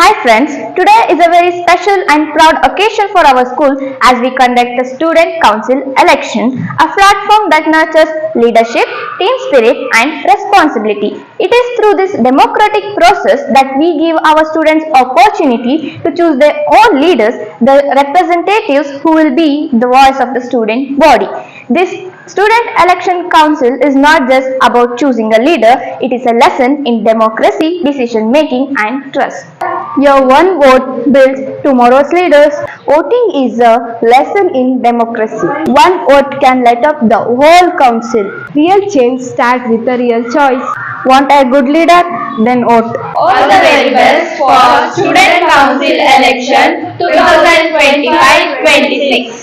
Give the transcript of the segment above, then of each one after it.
Hi friends, today is a very special and proud occasion for our school as we conduct the Student Council election, a platform that nurtures leadership, team spirit and responsibility. It is through this democratic process that we give our students opportunity to choose their own leaders, the representatives who will be the voice of the student body. This Student Election Council is not just about choosing a leader, it is a lesson in democracy, decision making and trust. Your one vote builds tomorrow's leaders. Voting is a lesson in democracy. One vote can light up the whole council. Real change starts with a real choice. Want a good leader? Then vote. All the very best for Student Council election 2025-26.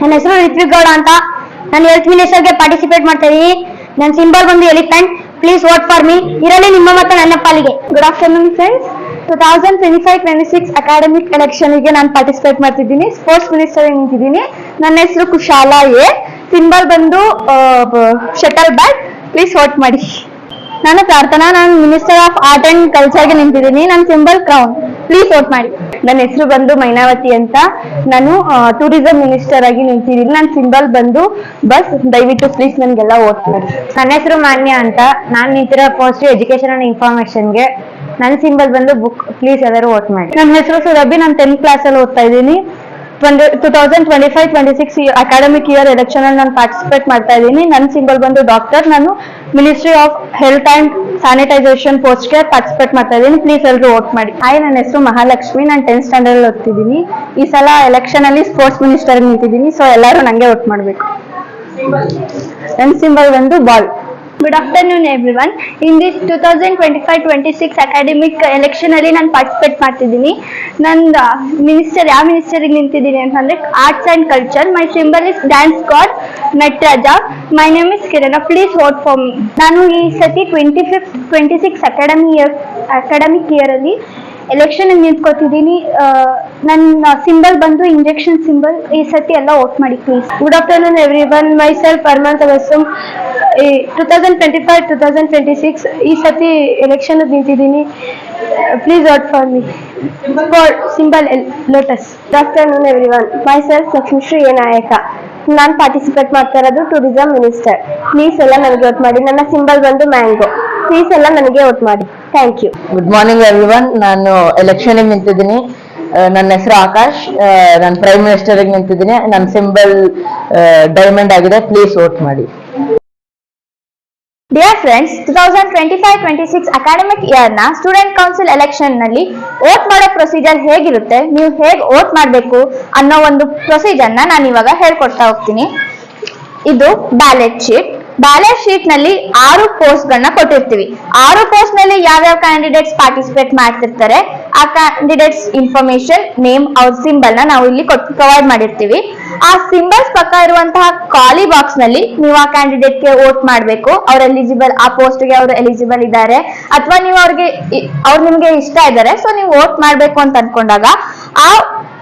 ನನ್ನ ಹೆಸರು ರಿತ್ವಿಕ್ ಗೌಡ ಅಂತ. ನಾನು health ಮಿನಿಸ್ಟರ್ಗೆ participate ಮಾಡ್ತಾ ಇದ್ದೀನಿ. ನನ್ನ symbol ಬಂದು elephant. Please vote for me. ಇರಲಿ ನಿಮ್ಮ ಮತ ನನ್ನ ಪಾಲಿಗೆ. Good afternoon friends. 2025-26 ಅಕಾಡೆಮಿಕ್ ಎಲೆಕ್ಷನ್ಗೆ ನಾನು ಪಾರ್ಟಿಸಿಪೇಟ್ ಮಾಡ್ತಿದ್ದೀನಿ. ಸ್ಪೋರ್ಟ್ಸ್ ಮಿನಿಸ್ಟರ್ ನಿಂತಿದ್ದೀನಿ. ನನ್ನ ಹೆಸರು ಕುಶಾಲಾ ಎ. ಸಿಂಬಲ್ ಬಂದು ಶಟಲ್ ಬ್ಯಾಟ್. ಪ್ಲೀಸ್ ವೋಟ್ ಮಾಡಿ. ನಾನು ಪ್ರಾರ್ಥನಾ. ನಾನು ಮಿನಿಸ್ಟರ್ ಆಫ್ ಆರ್ಟ್ ಅಂಡ್ ಕಲ್ಚರ್ಗೆ ನಿಂತಿದ್ದೀನಿ. ನನ್ನ ಸಿಂಬಲ್ ಕ್ರೌನ್. ಪ್ಲೀಸ್ ವೋಟ್ ಮಾಡಿ. ನನ್ನ ಹೆಸರು ಬಂದು ಮೈನಾವತಿ ಅಂತ. ನಾನು ಟೂರಿಸಂ ಮಿನಿಸ್ಟರ್ ಆಗಿ ನಿಂತಿದ್ದೀನಿ. ನನ್ನ ಸಿಂಬಲ್ ಬಂದು ಬಸ್. ದಯವಿಟ್ಟು ಪ್ಲೀಸ್ ನನಗೆಲ್ಲ ವೋಟ್ ಮಾಡಿ. ನನ್ನ ಹೆಸರು ಮಾನ್ಯ ಅಂತ. ನಾನು ನಿಂತಿರೋ ಪೋಸ್ಟ್ ಎಜುಕೇಶನ್ ಅಂಡ್ ಇನ್ಫಾರ್ಮೇಶನ್ಗೆ. ನನ್ನ ಸಿಂಬಲ್ ಬಂದು ಬುಕ್. ಪ್ಲೀಸ್ ಎಲ್ಲರೂ ವೋಟ್ ಮಾಡಿ. ನನ್ನ ಹೆಸರು ಸುರಭಿ. ನಾನು 10th ಕ್ಲಾಸಲ್ಲಿ ಓದ್ತಾ ಇದ್ದೀನಿ. 2025-26 ಅಕಾಡೆಮಿಕ್ ಇಯರ್ ಎಲೆಕ್ಷನ್ ಅಲ್ಲಿ ನಾನು ಪಾರ್ಟಿಸಿಪೇಟ್ ಮಾಡ್ತಾ ಇದ್ದೀನಿ. ನನ್ನ ಸಿಂಬಲ್ ಬಂದು ಡಾಕ್ಟರ್. ನಾನು ministry of health and sanitisation ಪೋಸ್ಟ್ಗೆ ಪಾರ್ಟಿಸಿಪೇಟ್ ಮಾಡ್ತಾ ಇದ್ದೀನಿ. ಪ್ಲೀಸ್ ಎಲ್ಲರೂ ವೋಟ್ ಮಾಡಿ. ಹಾಯ್, ನನ್ನ ಹೆಸರು ಮಹಾಲಕ್ಷ್ಮಿ. ನಾನು 10th ಸ್ಟ್ಯಾಂಡರ್ಡ್ ಅಲ್ಲಿ ಓದ್ತಿದ್ದೀನಿ. ಈ ಸಲ ಎಲೆಕ್ಷನ್ ಅಲ್ಲಿ ಸ್ಪೋರ್ಟ್ಸ್ ಮಿನಿಸ್ಟರ್ ನಿಂತಿದ್ದೀನಿ. ಸೊ ಎಲ್ಲರೂ ನಂಗೆ ವೋಟ್ ಮಾಡಬೇಕು. ನನ್ನ ಸಿಂಬಲ್ ಬಂದು ball. Good afternoon everyone. In this 2025-26 academic election ಅಲ್ಲಿ ನಾನು ಪಾರ್ಟಿಸಿಪೇಟ್ ಮಾಡ್ತಿದ್ದೀನಿ. ನನ್ನ ಮಿನಿಸ್ಟರ್ ಯಾವ ಮಿನಿಸ್ಟರಿಗೆ ನಿಂತಿದ್ದೀನಿ ಅಂತಂದ್ರೆ arts and culture. My symbol is dance god Nataraja. My name is Kiran. Please vote for me. ನಾನು ಈ ಸತಿ 25-26 ಅಕಾಡೆಮಿಕ್ ಇಯರ್ ಅಲ್ಲಿ ಎಲೆಕ್ಷನ್ ನಿಂತ್ಕೋತಿದ್ದೀನಿ. ನನ್ನ ಸಿಂಬಲ್ ಬಂದು ಇಂಜೆಕ್ಷನ್ ಸಿಂಬಲ್. ಈ ಸತಿ ಎಲ್ಲ ವೋಟ್ ಮಾಡಿ please. Good afternoon everyone. Myself Arman Tabassum. 2025-2026 ಈ ಸತಿ ಎಲೆಕ್ಷನ್ ನಿಂತಿದ್ದೀನಿ. Please vote for me. Symbol lotus. Good afternoon everyone. Myself Lakshmishri A Nayaka. ನಾನು ಪಾರ್ಟಿಸಿಪೇಟ್ ಮಾಡ್ತಾ ಇರೋದು ಟೂರಿಸಂ ಮಿನಿಸ್ಟರ್. ಪ್ಲೀಸ್ ಎಲ್ಲ ನನಗೆ ವೋಟ್ ಮಾಡಿ. ನನ್ನ ಸಿಂಬಲ್ ಬಂದು ಮ್ಯಾಂಗೋ. ಪ್ಲೀಸ್ ಎಲ್ಲ ನನಗೆ ವೋಟ್ ಮಾಡಿ. Thank you. Good morning everyone. ನಾನು ಎಲೆಕ್ಷನ್ ನಿಂತಿದ್ದೀನಿ. ನನ್ನ ಹೆಸರು ಆಕಾಶ್. ನಾನು ಪ್ರೈಮ್ ಮಿನಿಸ್ಟರ್ ನಿಂತಿದ್ದೀನಿ. ನನ್ನ ಸಿಂಬಲ್ ಡೈಮಂಡ್ ಆಗಿದೆ. ಪ್ಲೀಸ್ ವೋಟ್ ಮಾಡಿ. ಡಿಯರ್ ಫ್ರೆಂಡ್ಸ್, 2025-26 ಅಕಾಡೆಮಿಕ್ ಇಯರ್ ನ ಸ್ಟೂಡೆಂಟ್ ಕೌನ್ಸಿಲ್ ಎಲೆಕ್ಷನ್ ನಲ್ಲಿ ವೋಟ್ ಮಾಡೋ ಪ್ರೊಸೀಜರ್ ಹೇಗಿರುತ್ತೆ, ನೀವು ಹೇಗೆ ವೋಟ್ ಮಾಡಬೇಕು ಅನ್ನೋ ಒಂದು ಪ್ರೊಸೀಜರ್ ನಾನು ಇವಾಗ ಹೇಳ್ಕೊಡ್ತಾ ಹೋಗ್ತೀನಿ. ಇದು ಬ್ಯಾಲೆಟ್ ಶೀಟ್. ಬ್ಯಾಲೆಟ್ ಶೀಟ್ ನಲ್ಲಿ 6 ಪೋಸ್ಟ್ ಗಳನ್ನ ಕೊಟ್ಟಿರ್ತೀವಿ. 6 ಪೋಸ್ಟ್ ನಲ್ಲಿ ಯಾವ್ಯಾವ ಕ್ಯಾಂಡಿಡೇಟ್ಸ್ ಪಾರ್ಟಿಸಿಪೇಟ್ ಮಾಡ್ತಿರ್ತಾರೆ, ಆ ಕ್ಯಾಂಡಿಡೇಟ್ಸ್ ಇನ್ಫಾರ್ಮೇಶನ್, ನೇಮ್, ಅವ್ರ ಸಿಂಬಲ್ ನ ನಾವು ಇಲ್ಲಿ ಪ್ರೊವೈಡ್ ಮಾಡಿರ್ತೀವಿ. ಆ ಸಿಂಬಲ್ಸ್ ಪಕ್ಕ ಇರುವಂತಹ ಖಾಲಿ ಬಾಕ್ಸ್ ನಲ್ಲಿ ನೀವು ಆ ಕ್ಯಾಂಡಿಡೇಟ್ ಗೆ ವೋಟ್ ಮಾಡಬೇಕು. ಅವ್ರ ಎಲಿಜಿಬಲ್, ಆ ಪೋಸ್ಟ್ ಗೆ ಅವ್ರು ಎಲಿಜಿಬಲ್ ಇದ್ದಾರೆ ಅಥವಾ ನೀವು ಅವ್ರು ನಿಮ್ಗೆ ಇಷ್ಟ ಇದ್ದಾರೆ, ಸೊ ನೀವು ವೋಟ್ ಮಾಡ್ಬೇಕು ಅಂತ ಅನ್ಕೊಂಡಾಗ ಆ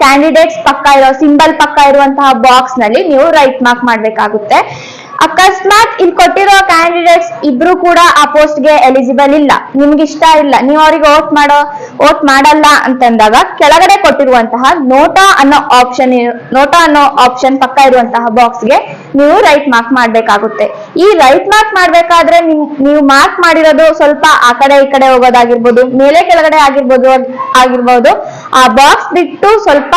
ಕ್ಯಾಂಡಿಡೇಟ್ಸ್ ಪಕ್ಕ ಇರೋ ಸಿಂಬಲ್ ಪಕ್ಕ ಇರುವಂತಹ ಬಾಕ್ಸ್ ನಲ್ಲಿ ನೀವು ರೈಟ್ ಮಾರ್ಕ್ ಮಾಡ್ಬೇಕಾಗುತ್ತೆ. ಅಕಸ್ಮಾತ್ ಇಲ್ಲಿ ಕೊಟ್ಟಿರೋ ಕ್ಯಾಂಡಿಡೇಟ್ಸ್ ಇಬ್ರು ಕೂಡ ಆ ಪೋಸ್ಟ್ ಗೆ ಎಲಿಜಿಬಲ್ ಇಲ್ಲ, ನಿಮ್ಗೆ ಇಷ್ಟ ಇಲ್ಲ, ನೀವು ಅವ್ರಿಗೆ ವೋಟ್ ಮಾಡಲ್ಲ ಅಂತಂದಾಗ ಕೆಳಗಡೆ ಕೊಟ್ಟಿರುವಂತಹ ನೋಟಾ ಅನ್ನೋ ಆಪ್ಷನ್ ಪಕ್ಕ ಇರುವಂತಹ ಬಾಕ್ಸ್ ಗೆ ನೀವು ರೈಟ್ ಮಾರ್ಕ್ ಮಾಡ್ಬೇಕಾಗುತ್ತೆ. ಈ ರೈಟ್ ಮಾರ್ಕ್ ಮಾಡ್ಬೇಕಾದ್ರೆ ನೀವು ಮಾರ್ಕ್ ಮಾಡಿರೋದು ಸ್ವಲ್ಪ ಆ ಕಡೆ ಈ ಕಡೆ ಹೋಗೋದಾಗಿರ್ಬೋದು, ಮೇಲೆ ಕೆಳಗಡೆ ಆಗಿರ್ಬೋದು. ಆ ಬಾಕ್ಸ್ ಬಿಟ್ಟು ಸ್ವಲ್ಪ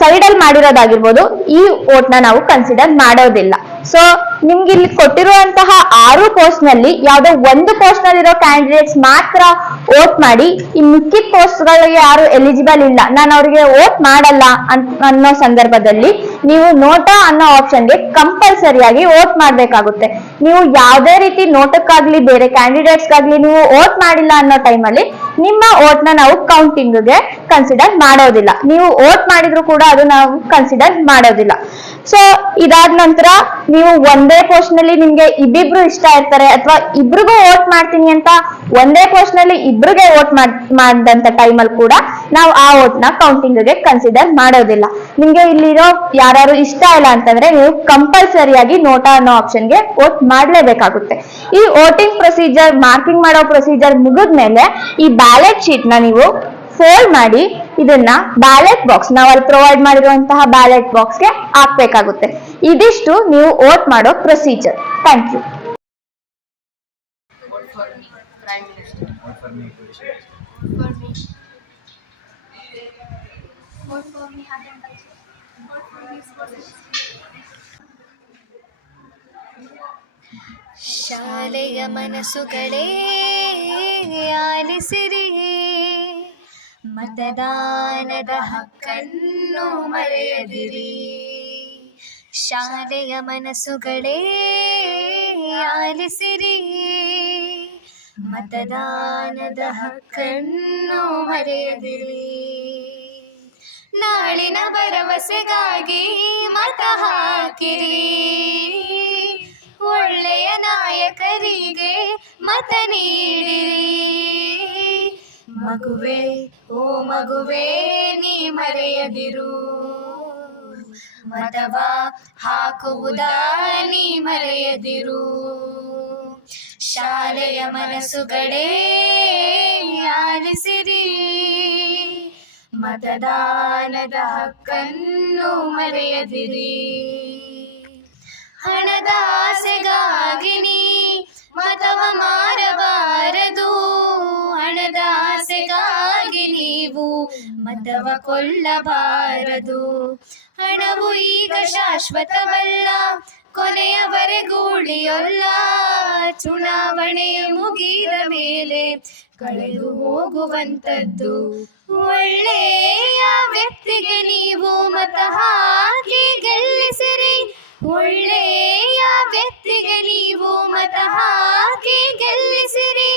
ಸೈಡಲ್ಲಿ ಮಾಡಿರೋದಾಗಿರ್ಬೋದು, ಈ ವೋಟ್ ನ ನಾವು ಕನ್ಸಿಡರ್ ಮಾಡೋದಿಲ್ಲ. ಸೊ ನಿಮ್ಗೆ ಇಲ್ಲಿ ಕೊಟ್ಟಿರುವಂತಹ 6 ಪೋಸ್ಟ್ ನಲ್ಲಿ ಯಾವ್ದೋ ಒಂದು ಪೋಸ್ಟ್ ನಲ್ಲಿರೋ ಕ್ಯಾಂಡಿಡೇಟ್ಸ್ ಮಾತ್ರ ವೋಟ್ ಮಾಡಿ, ಈ ಮಿಕ್ಕಿದ ಪೋಸ್ಟ್ ಗಳಿಗೆ ಯಾರು ಎಲಿಜಿಬಲ್ ಇಲ್ಲ, ನಾನು ಅವ್ರಿಗೆ ವೋಟ್ ಮಾಡಲ್ಲ ಅನ್ನೋ ಸಂದರ್ಭದಲ್ಲಿ ನೀವು ನೋಟಾ ಅನ್ನೋ ಆಪ್ಷನ್ಗೆ ಕಂಪಲ್ಸರಿಯಾಗಿ ವೋಟ್ ಮಾಡ್ಬೇಕಾಗುತ್ತೆ. ನೀವು ಯಾವುದೇ ರೀತಿ ನೋಟಕ್ಕಾಗ್ಲಿ ಬೇರೆ ಕ್ಯಾಂಡಿಡೇಟ್ಸ್ಗಾಗ್ಲಿ ನೀವು ವೋಟ್ ಮಾಡಿಲ್ಲ ಅನ್ನೋ ಟೈಮಲ್ಲಿ ನಿಮ್ಮ ವೋಟ್ ನ ನಾವು ಕೌಂಟಿಂಗ್ಗೆ ಕನ್ಸಿಡರ್ ಮಾಡೋದಿಲ್ಲ. ನೀವು ವೋಟ್ ಮಾಡಿದ್ರು ಕೂಡ ಅದು ನಾವು ಕನ್ಸಿಡರ್ ಮಾಡೋದಿಲ್ಲ. ಸೊ ಇದಾದ ನಂತರ ನೀವು ಒಂದೇ ಪೋಸ್ಟ್ ನಲ್ಲಿ ನಿಮ್ಗೆ ಇಬ್ಬಿಬ್ರು ಇಷ್ಟ ಇರ್ತಾರೆ, ಅಥವಾ ಇಬ್ರಿಗೂ ವೋಟ್ ಮಾಡ್ತೀನಿ ಅಂತ ಒಂದೇ ಪೋಸ್ಟ್ ನಲ್ಲಿ ಇಬ್ರಿಗೆ ವೋಟ್ ಮಾಡಿದಂತ ಟೈಮಲ್ಲಿ ಕೂಡ ನಾವು ಆ ವೋಟ್ ನ ಕೌಂಟಿಂಗ್ಗೆ ಕನ್ಸಿಡರ್ ಮಾಡೋದಿಲ್ಲ. ನಿಮ್ಗೆ ಇಲ್ಲಿರೋ ಯಾರು ಇಷ್ಟ ಇಲ್ಲ ಅಂತಂದ್ರೆ ನೀವು ಕಂಪಲ್ಸರಿಯಾಗಿ ನೋಟಾ ಅನ್ನೋ ಆಪ್ಷನ್ಗೆ ವೋಟ್ ಮಾಡ್ಲೇಬೇಕಾಗುತ್ತೆ. ಈ ವೋಟಿಂಗ್ ಪ್ರೊಸೀಜರ್, ಮಾರ್ಕಿಂಗ್ ಮಾಡೋ ಪ್ರೊಸೀಜರ್ ಮುಗಿದ್ಮೇಲೆ ಈ ಬ್ಯಾಲೆಟ್ ಶೀಟ್ ನ ನೀವು ಫೋಲ್ಡ್ ಮಾಡಿ ಇದನ್ನ ಬ್ಯಾಲೆಟ್ ಬಾಕ್ಸ್, ನಾವು ಅಲ್ಲಿ ಪ್ರೊವೈಡ್ ಮಾಡಿರುವಂತಹ ಬ್ಯಾಲೆಟ್ ಬಾಕ್ಸ್ ಗೆ ಹಾಕ್ಬೇಕಾಗುತ್ತೆ. ಇದಿಷ್ಟು ನೀವು ವೋಟ್ ಮಾಡೋ ಪ್ರೊಸೀಜರ್. Thank you. ಶಾಲೆಯ ಮನಸ್ಸುಗಳೇ ಆಲಿಸಿರಿ, ಮತದಾನದ ಹಕ್ಕನ್ನು ಮರೆಯದಿರಿ. ಶಾಲೆಯ ಮನಸ್ಸುಗಳೇ ಆಲಿಸಿರಿ, ಮತದಾನದ ಹಕ್ಕನ್ನು ಮರೆಯದಿರಿ. ನಾಳಿನ ಭರವಸೆಗಾಗಿ ಮತ ಹಾಕಿರಿ, ಒಳ್ಳೆಯ ನಾಯಕರಿಗೆ ಮತ ನೀಡಿರಿ. ಮಗುವೆ ಓ ಮಗುವೆ ನೀ ಮರೆಯದಿರು, ಮತವ ಹಾಕುವುದ ನೀ ಮರೆಯದಿರು. ಶಾಲೆಯ ಮನಸ್ಸುಗಳೇ ಆಲಿಸಿರಿ, ಮತದಾನದ ಹಕ್ಕನ್ನು ಮರೆಯದಿರಿ. ಹಣದ ಆಸೆಗಾಗಿ ನೀ ಮತವ ಮಾರಬಾರದು, ಹಣದ ಆಸೆಗಾಗಿ ನೀವು ಮತವ ಕೊಲ್ಲಬಾರದು. ಹಣವು ಈಗ ಶಾಶ್ವತವಲ್ಲ, ಕೊನೆಯವರೆಗೂ ಉಳಿಯೊಲ್ಲ. ಚುನಾವಣೆಯ ಮುಗಿದ ಮೇಲೆ ಕಳೆದು ಹೋಗುವಂಥದ್ದು. ಒಳ್ಳೆಯ ವ್ಯಕ್ತಿಗೆ ನೀವು ಮತ ಹಾಕಿ ಗೆಲ್ಲಿಸಿರಿ, ಒಳ್ಳೆಯ ವ್ಯಕ್ತಿಗೆ ನೀವು ಮತ ಹಾಕಿ ಗೆಲ್ಲಿಸಿರಿ.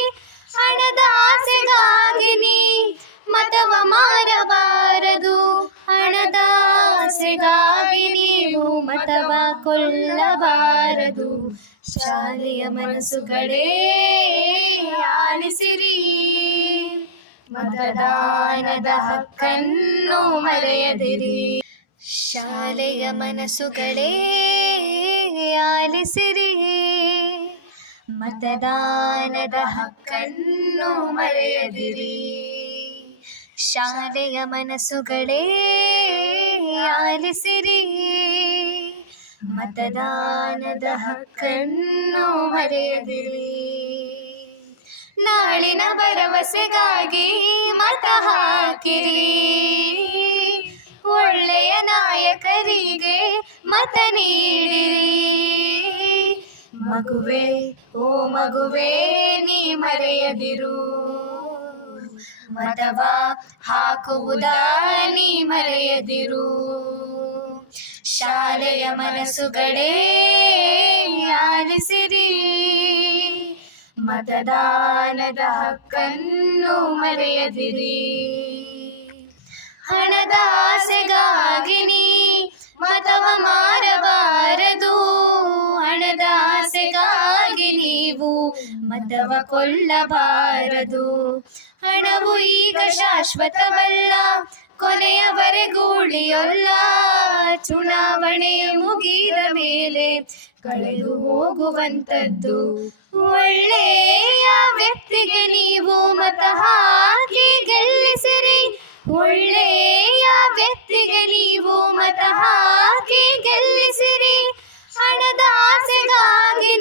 ಹಣದ ಆಸೆಗಾಗಿ ನೀ ಮತವ ಮಾರಬಾರದು, ಹಣದ ಆಸೆಗಾಗಿ ನೀವು ಮತವ ಕೊಲ್ಲಬಾರದು. ಶಾಲೆಯ ಮನಸ್ಸುಗಳೇ ಆಲಿಸಿರಿ, ಮತದಾನದ ಹಕ್ಕನ್ನು ಮರೆಯದಿರಿ. ಶಾಲೆಯ ಮನಸ್ಸುಗಳೇ ಆಲಿಸಿರಿ, ಮತದಾನದ ಹಕ್ಕನ್ನು ಮರೆಯದಿರಿ. ಶಾಲೆಯ ಮನಸ್ಸುಗಳೇ ಆಲಿಸಿರಿ, ಮತದಾನದ ಹಕ್ಕನ್ನು ಮರೆಯದಿರಿ. ನಾಳಿನ ಭರವಸೆಗಾಗಿ ಮತ ಹಾಕಿರಿ, ಒಳ್ಳೆಯ ನಾಯಕರಿಗೆ ಮತ ನೀಡಿರಿ. ಮಗುವೆ ಓ ಮಗುವೆ ನೀ ಮರೆಯದಿರು, ಮತವ ಹಾಕುವುದ ನೀ ಮರೆಯದಿರು. ಶಾಲೆಯ ಮನಸ್ಸುಗಳೇ ಆಲಿಸಿರಿ, ಮತದಾನದ ಹಕ್ಕನ್ನು ಮರೆಯದಿರಿ. ಹಣದ ಆಸೆಗಾಗಿ ನೀ ಮತವ ಮಾರಬಾರದು, ಹಣದ ಆಸೆಗಾಗಿ ನೀವು ಮತವ ಕೊಲ್ಲಬಾರದು. ಹಣವು ಈಗ ಶಾಶ್ವತವಲ್ಲ, ಕೊನೆಯವರೆಗೂ ಉಳಿಯೊಲ್ಲ. ಚುನಾವಣೆಯ ಮುಗಿದ ಮೇಲೆ ಕಳೆದು ಹೋಗುವಂಥದ್ದು. ಒಳ್ಳೆಯ ವ್ಯಕ್ತಿಗೆ ನೀವು ಮತ ಹಾಕಿ ಗೆಲ್ಲಿಸಿರಿ, ಒಳ್ಳೆಯ ವ್ಯಕ್ತಿಗೆ ನೀವು ಮತ ಹಾಕಿ ಗೆಲ್ಲಿಸಿರಿ. ಹಣದ ಆಸೆಗಾಗಿ